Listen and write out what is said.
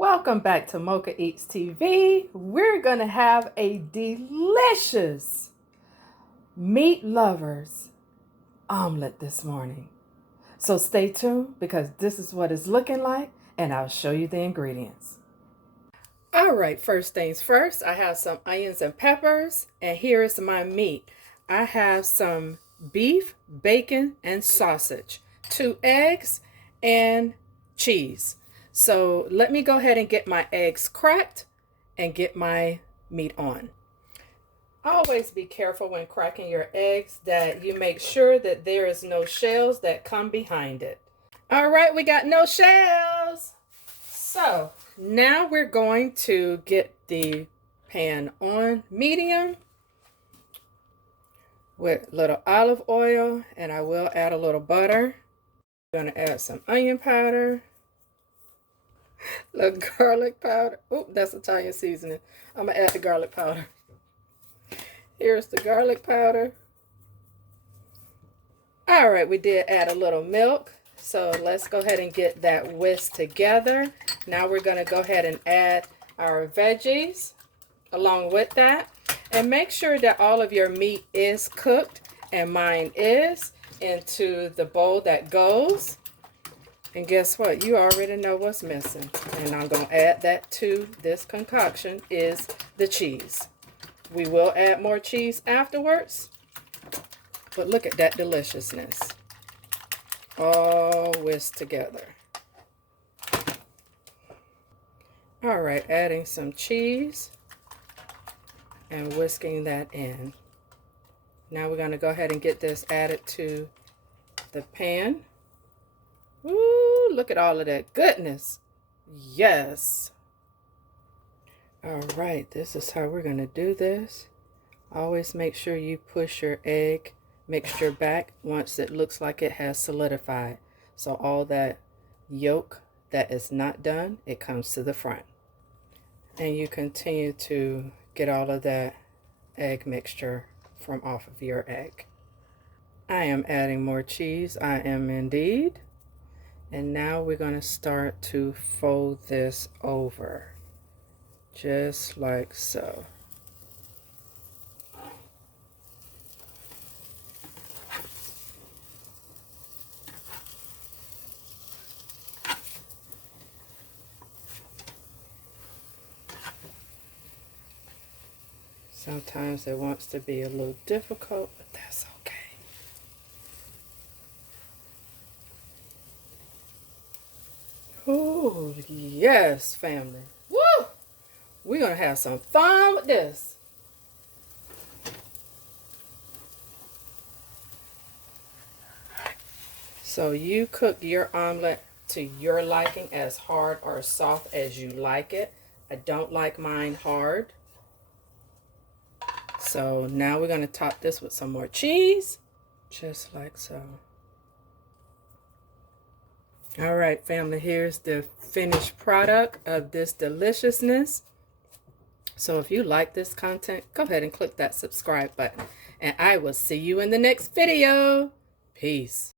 Welcome back to Mocha Eats TV. We're going to have a delicious meat lovers omelet this morning. So stay tuned because this is what it's looking like and I'll show you the ingredients. All right, first things first, I have some onions and peppers, and here is my meat. I have some beef, bacon, and sausage, 2 eggs, and cheese. So let me go ahead and get my eggs cracked and get my meat on. Always be careful when cracking your eggs that you make sure that there is no shells that come behind it. All right, we got no shells. So now we're going to get the pan on medium with a little olive oil, and I will add a little butter. I'm going to add some onion powder, little garlic powder. Oh, that's Italian seasoning. I'm going to add the garlic powder. Here's the garlic powder. All right, we did add a little milk. So let's go ahead and get that whisk together. Now we're going to go ahead and add our veggies along with that. And make sure that all of your meat is cooked, and mine is, into the bowl that goes. And guess what? You already know what's missing. And I'm going to add that to this concoction is the cheese. We will add more cheese afterwards. But look at that deliciousness. All whisked together. All right, adding some cheese and whisking that in. Now we're going to go ahead and get this added to the pan. Ooh, look at all of that goodness. Yes. All right, this is how we're going to do this. Always make sure you push your egg mixture back once it looks like it has solidified. So all that yolk that is not done, it comes to the front. And you continue to get all of that egg mixture from off of your egg. I am adding more cheese. I am indeed. And now we're going to start to fold this over. Just like so. Sometimes it wants to be a little difficult, but that's okay. Oh, yes, family. Woo! We're going to have some fun with this. So you cook your omelet to your liking, as hard or soft as you like it. I don't like mine hard. So now we're going to top this with some more cheese, just like so. All right, family, here's the finished product of this deliciousness. So if you like this content, go ahead and click that subscribe button. And I will see you in the next video. Peace.